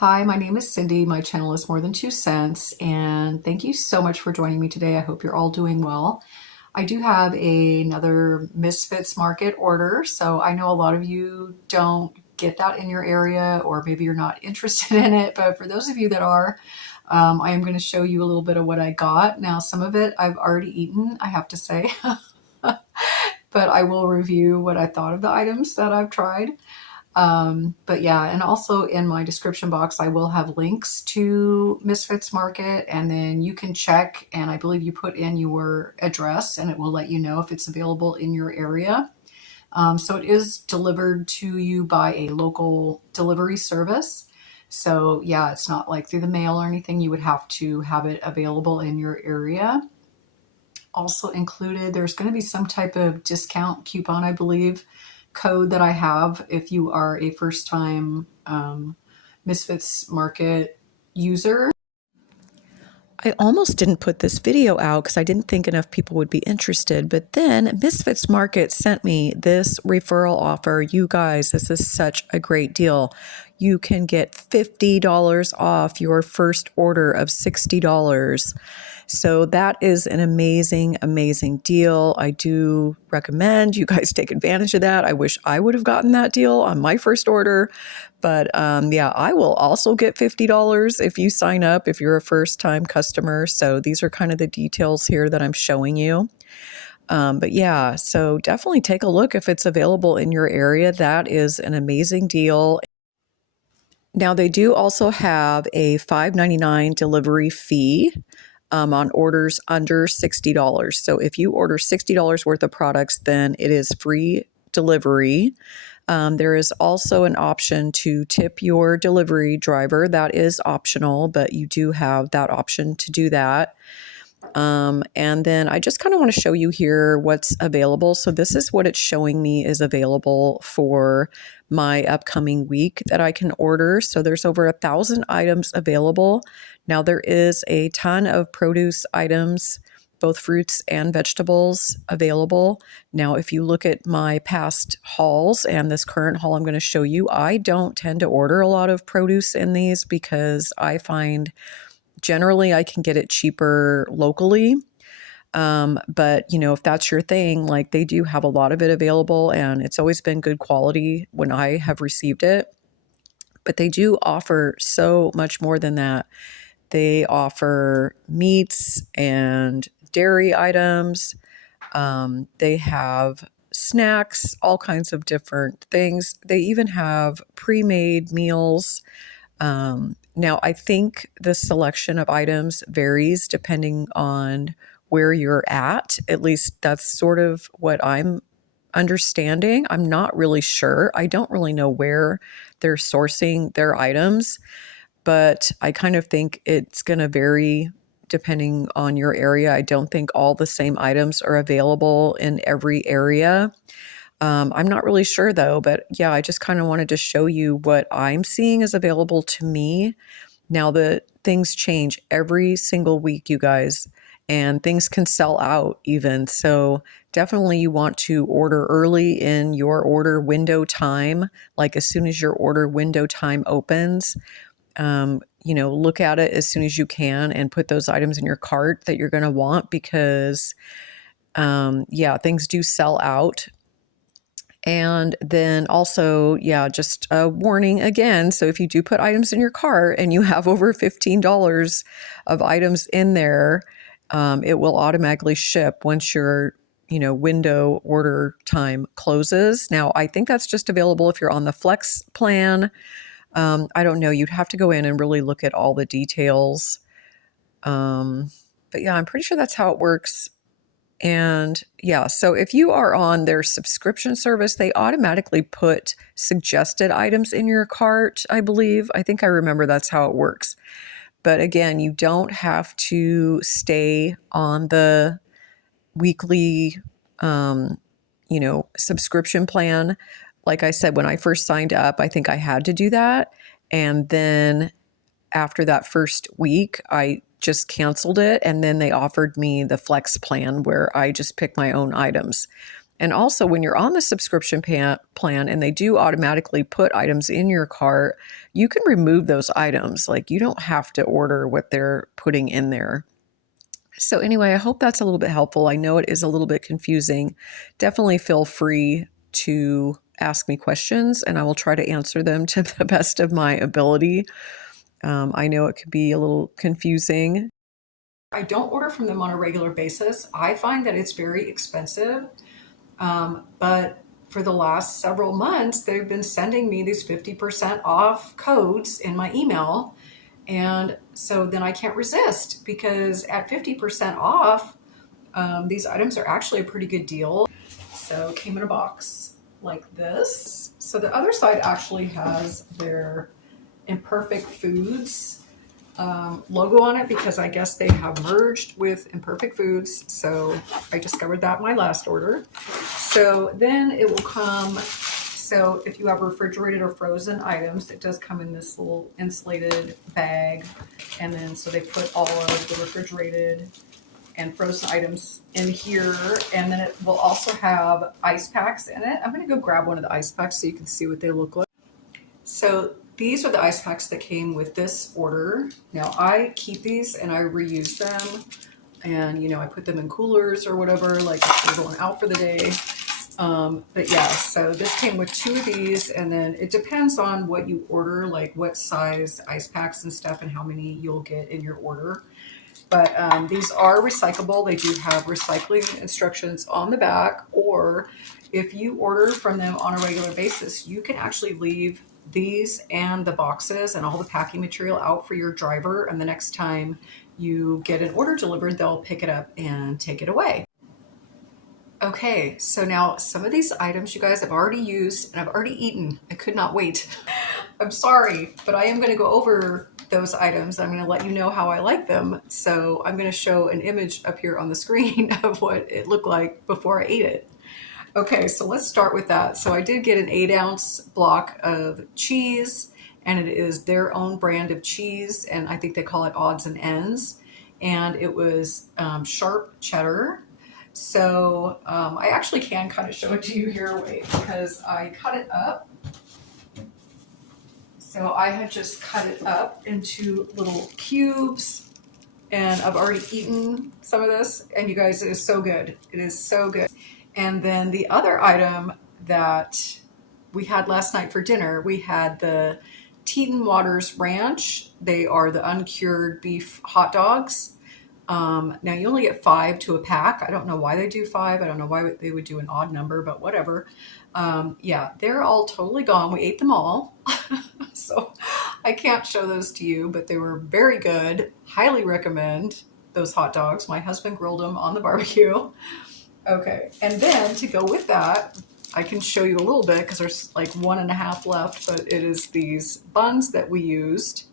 Hi, my name is Cindy. My channel is More Than 2 Cents, and thank you so much for joining me today. I hope you're all doing well. I do have another Misfits Market order, so I know a lot of you don't get that in your area, or maybe you're not interested in it, but for those of you that are, I am going to show you a little bit of what I got. Now, some of it I've already eaten, I have to say, but I will review what I thought of the items that I've tried. But yeah, and also in my description box, I will have links to Misfits Market, and then you can check, and I believe you put in your address and it will let you know if it's available in your area. So it is delivered to you by a local delivery service. So yeah, it's not like through the mail or anything. You would have to have it available in your area. Also included, there's going to be some type of discount coupon, I believe, code that I have if you are a first time Misfits Market user. I almost didn't put this video out because I didn't think enough people would be interested. But then Misfits Market sent me this referral offer. You guys, this is such a great deal. You can get $50 off your first order of $60. So that is an amazing, amazing deal. I do recommend you guys take advantage of that. I wish I would have gotten that deal on my first order. But yeah, I will also get $50 if you sign up, if you're a first time customer. So these are kind of the details here that I'm showing you. But yeah, so definitely take a look if it's available in your area. That is an amazing deal. Now, they do also have a $5.99 delivery fee on orders under $60. So if you order $60 worth of products, then it is free delivery. There is also an option to tip your delivery driver. That is optional, but you do have that option to do that. And then I just kind of want to show you here what's available. So this is what it's showing me is available for my upcoming week that I can order. So there's over 1,000 items available. Now there is a ton of produce items, both fruits and vegetables available. Now, if you look at my past hauls and this current haul I'm going to show you, I don't tend to order a lot of produce in these because I find generally I can get it cheaper locally. But if that's your thing, like they do have a lot of it available and it's always been good quality when I have received it. But they do offer so much more than that. They offer meats and dairy items. They have snacks, all kinds of different things. They even have pre-made meals. Now, I think the selection of items varies depending on where you're at. At least that's sort of what I'm understanding. I'm not really sure. I don't really know where they're sourcing their items, but I kind of think it's going to vary depending on your area. I don't think all the same items are available in every area. I'm not really sure though, but yeah, I just kind of wanted to show you what I'm seeing is available to me. Now, the things change every single week, you guys, and things can sell out even. So definitely you want to order early in your order window time, like as soon as your order window time opens. Look at it as soon as you can and put those items in your cart that you're going to want because, yeah, things do sell out. And then also, yeah, just a warning again. So if you do put items in your cart and you have over $15 of items in there, it will automatically ship once your window order time closes. Now, I think that's just available if you're on the Flex plan. I don't know. You'd have to go in and really look at all the details. But yeah, I'm pretty sure that's how it works. And yeah, so if you are on their subscription service, they automatically put suggested items in your cart, I believe. I think I remember that's how it works. But again, you don't have to stay on the weekly, subscription plan. Like I said, when I first signed up, I think I had to do that. And then after that first week, I just canceled it. And then they offered me the Flex plan where I just pick my own items. And also, when you're on the subscription plan and they do automatically put items in your cart, you can remove those items. Like, you don't have to order what they're putting in there. So, anyway, I hope that's a little bit helpful. I know it is a little bit confusing. Definitely feel free to ask me questions and I will try to answer them to the best of my ability. I know it can be a little confusing. I don't order from them on a regular basis. I find that it's very expensive. But for the last several months, they've been sending me these 50% off codes in my email. And so then I can't resist because at 50% off, these items are actually a pretty good deal. So it came in a box like this. So the other side actually has their Imperfect Foods logo on it because I guess they have merged with Imperfect Foods. So I discovered that in my last order. So then it will come. So if you have refrigerated or frozen items, it does come in this little insulated bag. And then so they put all of the refrigerated and frozen items in here. And then it will also have ice packs in it. I'm going to go grab one of the ice packs so you can see what they look like. So these are the ice packs that came with this order. Now I keep these and I reuse them. And, I put them in coolers or whatever, like if we're going out for the day. But yeah, so this came with 2 of these, and then it depends on what you order, like what size ice packs and stuff and how many you'll get in your order. But these are recyclable. They do have recycling instructions on the back, or if you order from them on a regular basis, you can actually leave these and the boxes and all the packing material out for your driver, and the next time you get an order delivered, they'll pick it up and take it away. Okay, so now some of these items you guys have already used and I've already eaten. I could not wait. I'm sorry, but I am going to go over those items. I'm going to let you know how I like them. So I'm going to show an image up here on the screen of what it looked like before I ate it. Okay, so let's start with that. So I did get an 8-ounce block of cheese, and it is their own brand of cheese, and I think they call it odds and ends. And it was sharp cheddar. So I actually can kind of show it to you here, wait, because I cut it up. So I had just cut it up into little cubes, and I've already eaten some of this, and you guys, it is so good. It is so good. And then the other item that we had last night for dinner, we had the Teton Waters Ranch. They are the uncured beef hot dogs. Now you only get 5 to a pack. I don't know why they do 5. I don't know why they would do an odd number, but whatever. Yeah, they're all totally gone. We ate them all. So I can't show those to you, but they were very good. Highly recommend those hot dogs. My husband grilled them on the barbecue. Okay, and then to go with that, I can show you a little bit because there's like 1.5 left, but it is these buns that we used.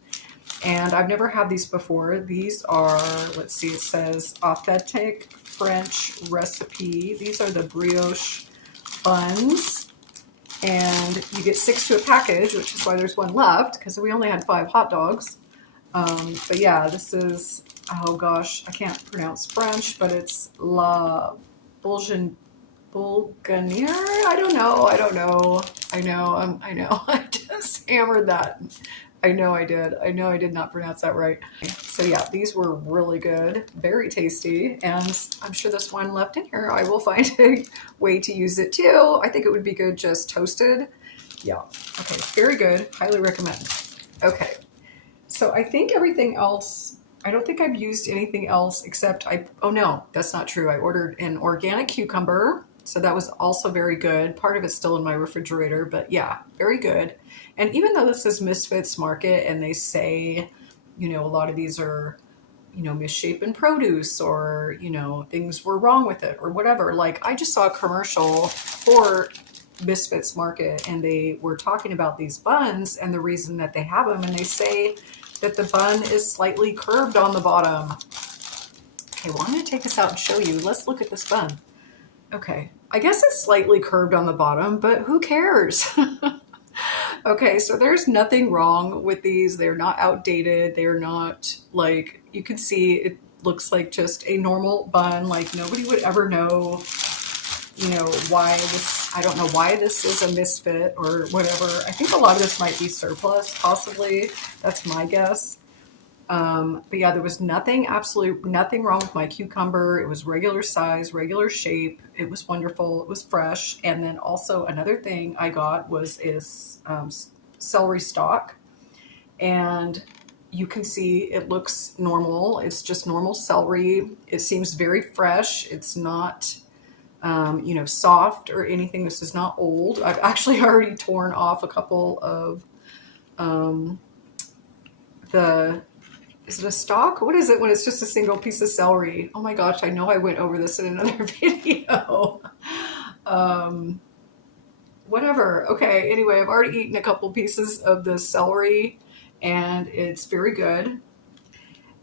And I've never had these before. These are, let's see, it says authentic French recipe. These are the brioche buns. And you get 6 to a package, which is why there's 1 left, because we only had 5 hot dogs. But yeah, this is, oh gosh, I can't pronounce French, but it's La Boulganier. I don't know. I know. I just hammered that. I know I did. I know I did not pronounce that right. So yeah, these were really good, very tasty, and I'm sure there's 1 left in here. I will find a way to use it too. I think it would be good just toasted. Yeah. Okay. Very good. Highly recommend. Okay. So I think everything else, I don't think I've used anything else except oh no, that's not true. I ordered an organic cucumber. So that was also very good. Part of it's still in my refrigerator, but yeah, very good. And even though this is Misfits Market and they say, a lot of these are, misshapen produce or, things were wrong with it or whatever. Like I just saw a commercial for Misfits Market and they were talking about these buns and the reason that they have them. And they say that the bun is slightly curved on the bottom. Okay, well, I'm going to take this out and show you. Let's look at this bun. Okay, I guess it's slightly curved on the bottom, but who cares? Okay, so there's nothing wrong with these. They're not outdated. They're not like, you can see it looks like just a normal bun. Like nobody would ever know you know, why this, I don't know why this is a misfit or whatever. I think a lot of this might be surplus, possibly. That's my guess. But yeah, there was nothing, absolutely nothing wrong with my cucumber. It was regular size, regular shape. It was wonderful. It was fresh. And then also another thing I got was celery stalk. And you can see it looks normal. It's just normal celery. It seems very fresh. It's not, you know, soft or anything. This is not old. I've actually already torn off a couple of the, is it a stalk? What is it when it's just a single piece of celery? Oh my gosh, I know I went over this in another video. Um, Whatever. Okay, anyway, I've already eaten a couple pieces of the celery and it's very good.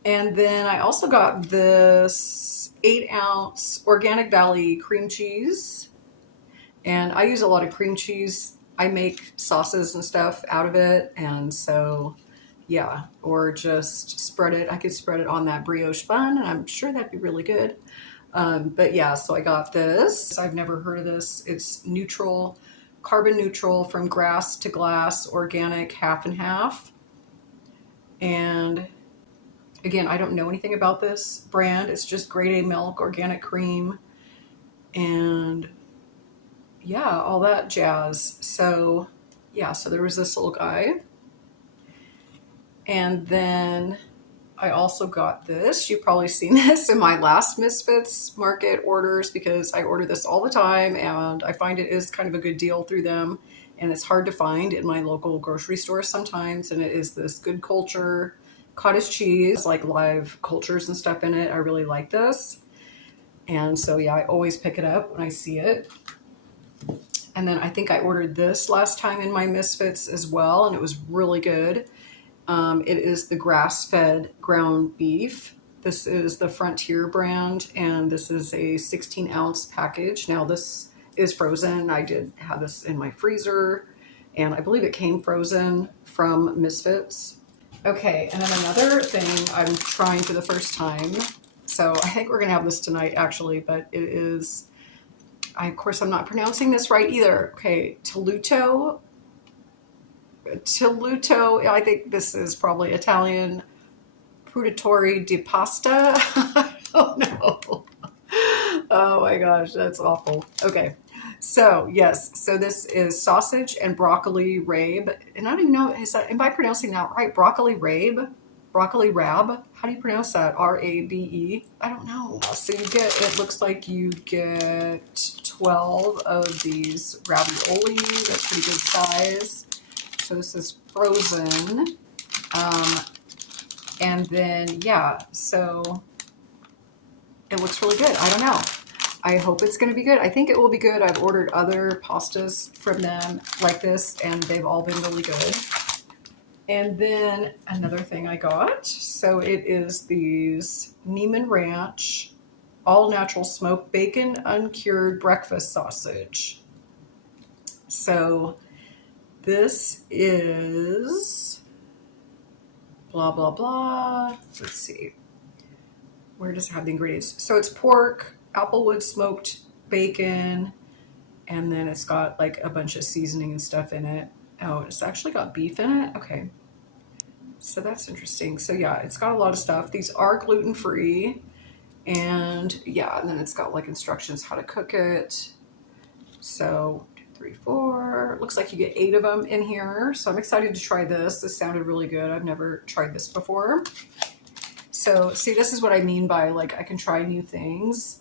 And then I also got this 8-ounce Organic Valley cream cheese. And I use a lot of cream cheese. I make sauces and stuff out of it. And so, yeah, or just spread it. I could spread it on that brioche bun, and I'm sure that'd be really good. But yeah, so I got this. I've never heard of this. It's neutral, carbon neutral, from grass to glass, organic, half and half. And again, I don't know anything about this brand. It's just grade A milk, organic cream, and yeah, all that jazz. So yeah, so there was this little guy. And then I also got this. You've probably seen this in my last Misfits Market orders because I order this all the time and I find it is kind of a good deal through them. And it's hard to find in my local grocery store sometimes. And it is this Good Culture cottage cheese, like live cultures and stuff in it. I really like this. And so, yeah, I always pick it up when I see it. And then I think I ordered this last time in my Misfits as well, and it was really good. It is the grass-fed ground beef. This is the Frontier brand, and this is a 16-ounce package. Now, this is frozen. I did have this in my freezer, and I believe it came frozen from Misfits. Okay, and then another thing I'm trying for the first time. So I think we're going to have this tonight, actually, but it is, of course, I'm not pronouncing this right either. Okay, Toluto, I think this is probably Italian, Pruditori di pasta. I don't know. Oh my gosh, that's awful. Okay, so yes, so this is sausage and broccoli rabe. And I don't even know, am I pronouncing that right? Broccoli rabe? Broccoli rab? How do you pronounce that? R-A-B-E? I don't know. So you get, it looks like you get 12 of these ravioli. That's pretty good size. So this is frozen. And then, yeah, so it looks really good. I don't know. I hope it's going to be good. I think it will be good. I've ordered other pastas from them like this, and they've all been really good. And then another thing I got. So it is these Neiman Ranch all natural smoked bacon uncured breakfast sausage. So this is blah, blah, blah. Let's see. Where does it have the ingredients? So it's pork, applewood smoked bacon, and then it's got like a bunch of seasoning and stuff in it. Oh, it's actually got beef in it? Okay. So that's interesting. So yeah, it's got a lot of stuff. These are gluten-free. And yeah, and then it's got like instructions how to cook it. So 2, 3, 4. Looks like you get 8 of them in here. So I'm excited to try this. This sounded really good. I've never tried this before. So see, this is what I mean by like I can try new things.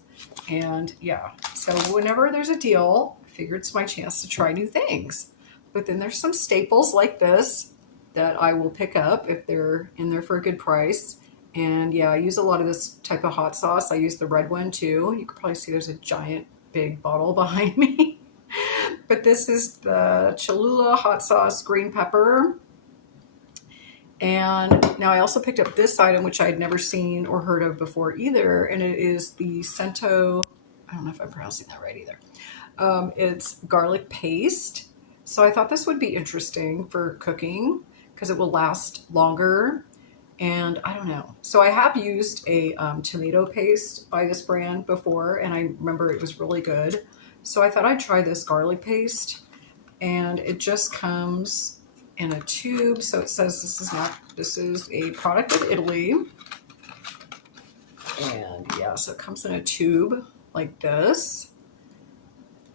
And yeah, so whenever there's a deal, I figure it's my chance to try new things. But then there's some staples like this that I will pick up if they're in there for a good price. And yeah, I use a lot of this type of hot sauce. I use the red one too. You can probably see there's a giant big bottle behind me. But this is the Cholula hot sauce green pepper. And now I also picked up this item, which I had never seen or heard of before either. And it is the Cento, I don't know if I'm pronouncing that right either. It's garlic paste. So I thought this would be interesting for cooking because it will last longer. And I don't know. So I have used a tomato paste by this brand before, and I remember it was really good. So I thought I'd try this garlic paste, and it just comes in a tube. So it says this is a product of Italy. And yeah, so it comes in a tube like this.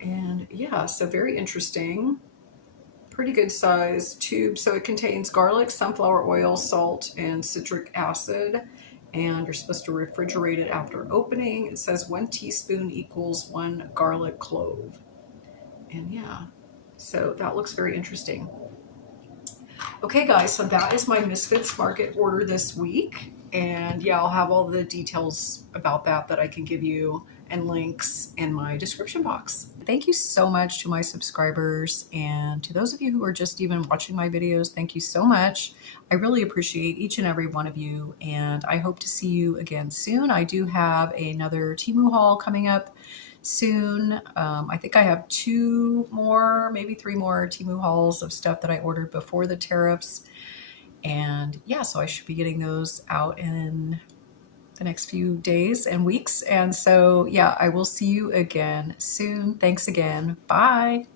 And yeah, so very interesting. Pretty good size tube. So it contains garlic, sunflower oil, salt, and citric acid. And you're supposed to refrigerate it after opening. It says 1 teaspoon equals 1 garlic clove. And yeah, so that looks very interesting. Okay, guys, so that is my Misfits Market order this week. And yeah, I'll have all the details about that I can give you and links in my description box. Thank you so much to my subscribers, and to those of you who are just even watching my videos, thank you so much. I really appreciate each and every one of you, and I hope to see you again soon. I do have another Temu haul coming up soon. I think I have 2 more, maybe 3 more Temu hauls of stuff that I ordered before the tariffs. And yeah, so I should be getting those out in the next few days and weeks. And so yeah, I will see you again soon. Thanks again. Bye.